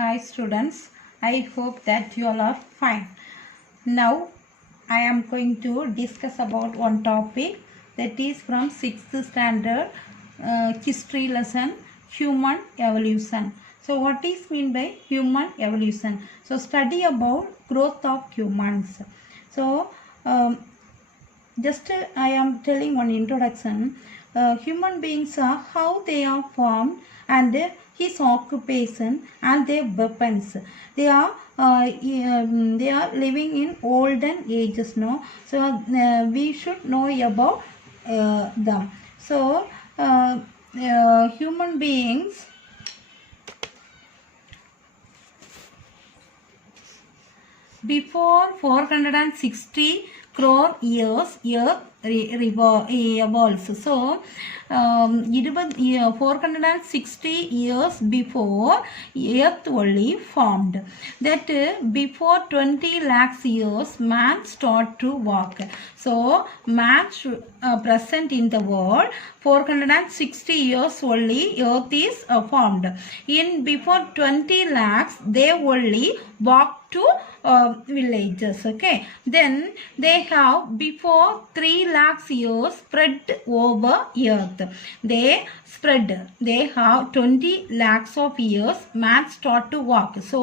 Hi students, I hope that you all are fine. Now I am going to discuss about one topic that is from 6th standard history lesson, human evolution. So what is mean by human evolution? So study about growth of humans. So just I am telling one introduction. Human beings are how they are formed and his occupation and their weapons. They are living in olden ages, no. So we should know about them. So human beings before 460 crore years earth evolves. So 460 years before earth only formed. That before 20 lakhs years man start to walk. So man present in the world 460 years only earth is formed. In before 20 lakhs they only walk to villages. Okay, then they have before 3 lakhs years spread over earth. They spread. They have 20 lakhs of years man start to walk. So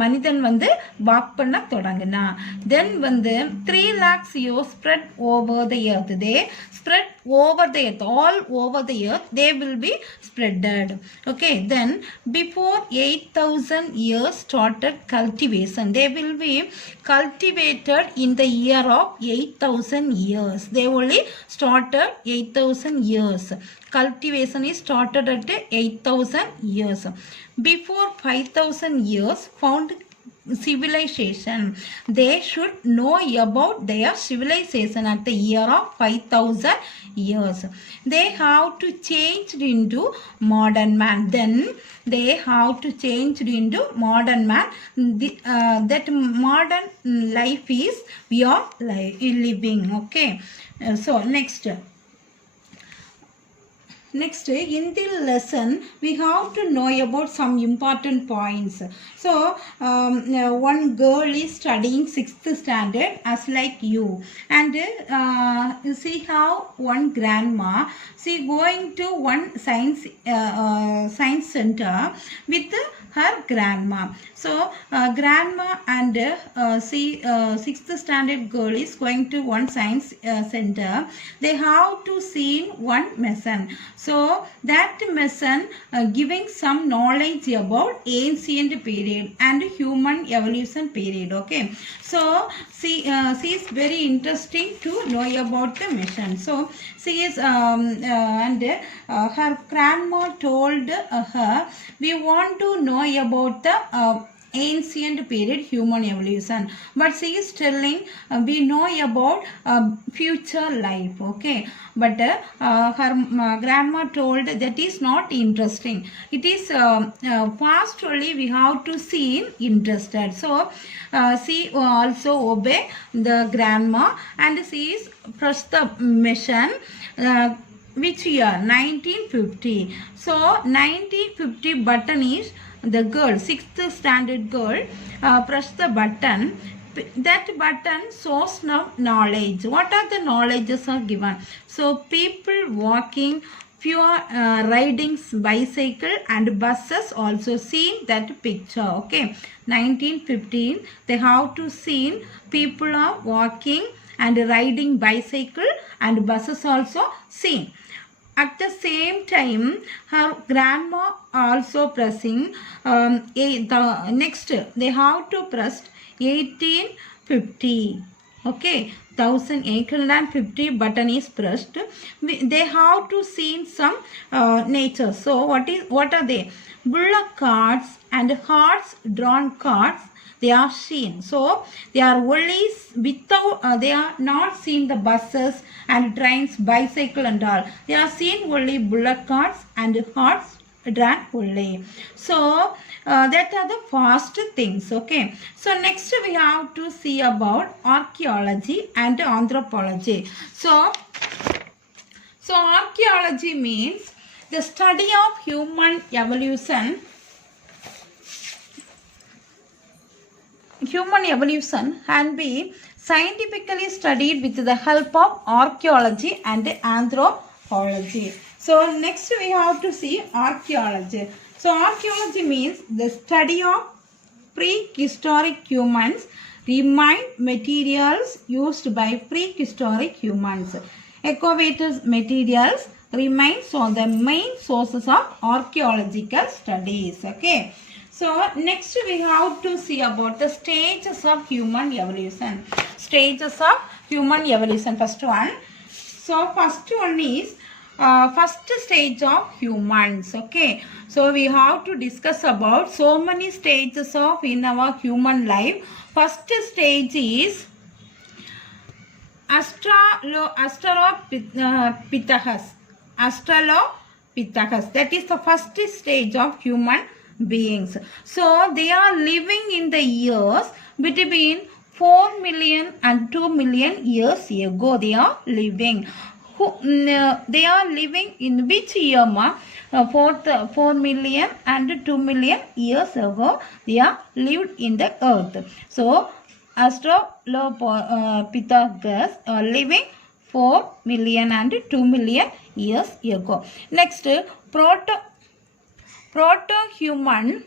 மனிதன் வந்து walk பண்ண தொடங்கினா. Then வந்து 3 lakhs years spread over the earth. They spread over the earth, all over the earth they will be spreaded. Okay, then before 8,000 years started cultivation. They will be cultivated in the year of 8,000 years. They only started 8,000 years. Cultivation is started at 8,000 years. Before 5,000 years found civilization. They should know about their civilization at the year of 5,000 years. They have to change into modern man. Then they have to change into modern man. That modern life is we are living. Okay, so next in this lesson we have to know about some important points. So one girl is studying 6th standard as like you, and you see how one grandma, she going to one science center with her grandma. So grandma and see 6th standard girl is going to one science center. They have to see one lesson. So that lesson giving some knowledge about ancient period and human evolution period. Okay, so she is very interesting to know about the mission. So she is and her grandma told her, we want to know about the ancient period human evolution, but she is telling we know about future life. Okay, but her grandma told that is not interesting. It is fast only we have to see interested. So she also obey the grandma and she is press the mission. Which year? 1950. So 1950 button is the girl, 6th standard girl, press the button. That button shows now knowledge. What are the knowledges are given? So people walking, few riding bicycle and buses also seen that picture. Okay, 1915 they have to see people are walking and riding bicycle and buses also seen. At the same time, her grandma also pressing the next. They have to press 1850. Okay, 1850 button is pressed. They have to see some nature. So what are they? Bullock carts and horse drawn carts. They are seen. So they are only without they are not seen the buses and trains, bicycle and all. They are seen only bullock carts and horse drawn only. So that are the first things. Okay, so next we have to see about archaeology and anthropology. So archaeology means the study of human evolution human evolution can be scientifically studied with the help of archaeology and anthropology. So next we have to see archaeology. So archaeology means the study of prehistoric humans, remain materials used by prehistoric humans. Excavated materials remains on the main sources of archaeological studies. Okay. So next we have to see about the stages of human evolution. Stages of human evolution. First one. So first one is first stage of humans. Okay. So we have to discuss about so many stages of in our human life. First stage is Australopithecus. Australopithecus. That is the first stage of human beings. So they are living in the years between 4 million and 2 million years ago. They are living. They are living in which year, ma? 4 million and 2 million years ago they are lived in the earth. So Australopithecus are living 4 million and 2 million years ago. Next, proto-human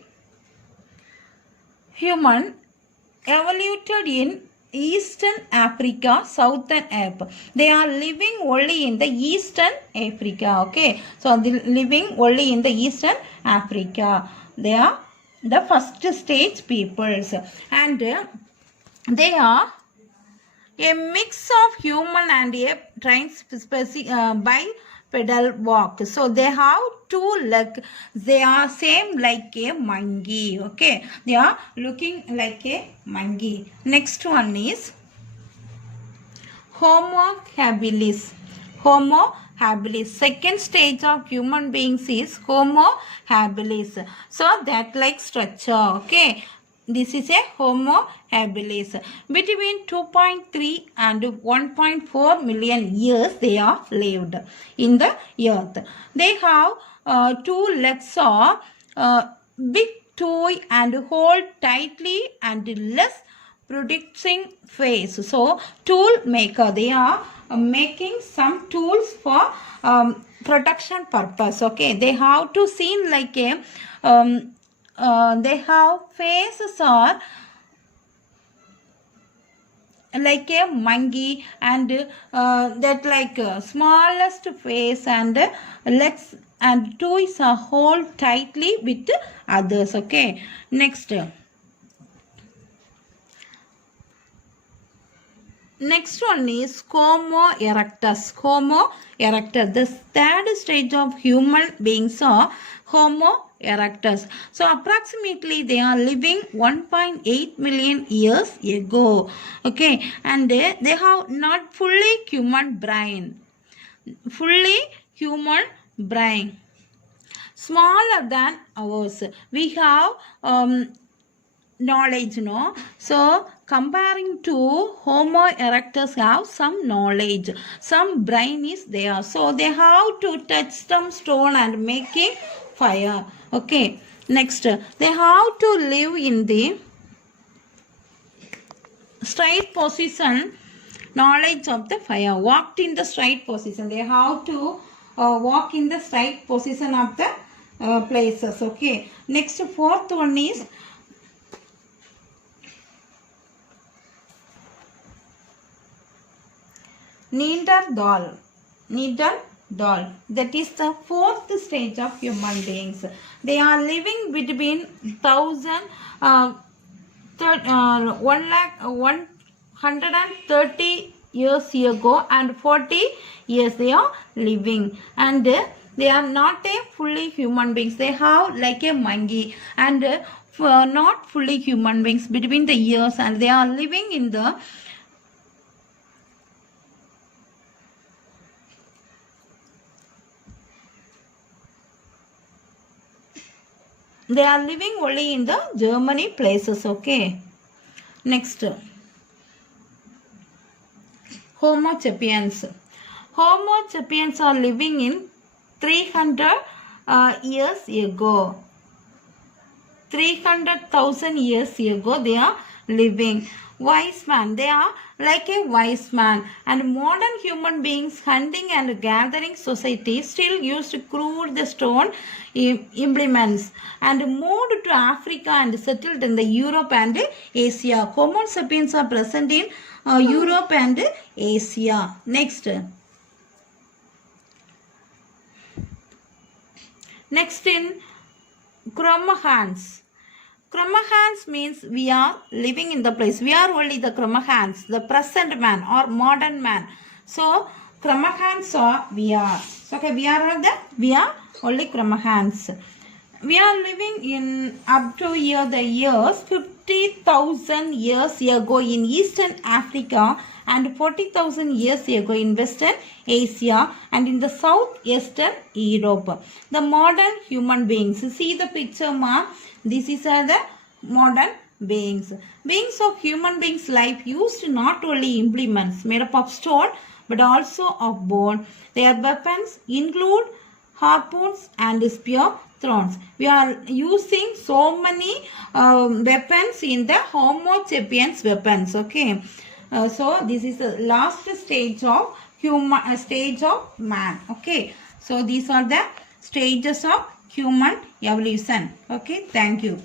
evoluted in Eastern Africa, Southern Africa. They are living only in the Eastern Africa. Okay. So, they living only in the Eastern Africa. They are the first stage peoples. And they are a mix of human and a bipedal walk. So they have two legs. They are same like a monkey. Okay. They are looking like a monkey. Next one is Homo habilis. Homo habilis. Second stage of human beings is Homo habilis. So that like structure. Okay. This is a Homo habilis. Between 2.3 and 1.4 million years they are lived in the earth. They have two legs or big toe and hold tightly and less producing face. So tool maker, they are making some tools for protection purpose. Okay, they have to seem like a they have faces or like a monkey and that like smallest face and legs and toes are hold tightly with others. Okay, next one is Homo erectus. Homo erectus. The third stage of human beings are Homo erectus. So approximately they are living 1.8 million years ago. Okay, and they have not fully human brain. Fully human brain. Smaller than ours. We have knowledge, no? So comparing to Homo erectus have some knowledge. Some brain is there. So they have to touch some stone and making fire. Okay. Next, they have to live in the straight position. Knowledge of the fire. Walked in the straight position. They have to walk in the straight position of the places. Okay. Next, fourth one is Neanderthal. That is the fourth stage of human beings. They are living between 130 years ago and 40 years they are living. And they are not a fully human beings. They have like a monkey and not fully human beings between the years, and they are living in the only in the Germany places. Okay. Next, Homo sapiens. Homo sapiens are living in 300 years ago. 300,000 years ago they are living. Wise man, they are like a wise man. And modern human beings, hunting and gathering society still used crude the stone implements and moved to Africa and settled in the Europe and Asia. Homo sapiens are present in Europe and Asia. Next in Chromahans. Chromahans means we are living in the place. We are only the Chromahans, the present man or modern man. So Chromahans are we are. So okay, we are only Chromahans. We are living in up to the years 50,000 years ago in Eastern Africa and 40,000 years ago in Western Asia and in the Southeastern Europe. The modern human beings. See the picture, ma. This is the modern beings. Beings of human beings' life used not only implements made up of stone but also of bone. Their weapons include harpoons and spear thrones. We are using so many weapons in the Homo sapiens weapons. Okay. So this is the last stage of man. Okay. So these are the stages of human evolution. Okay. Thank you.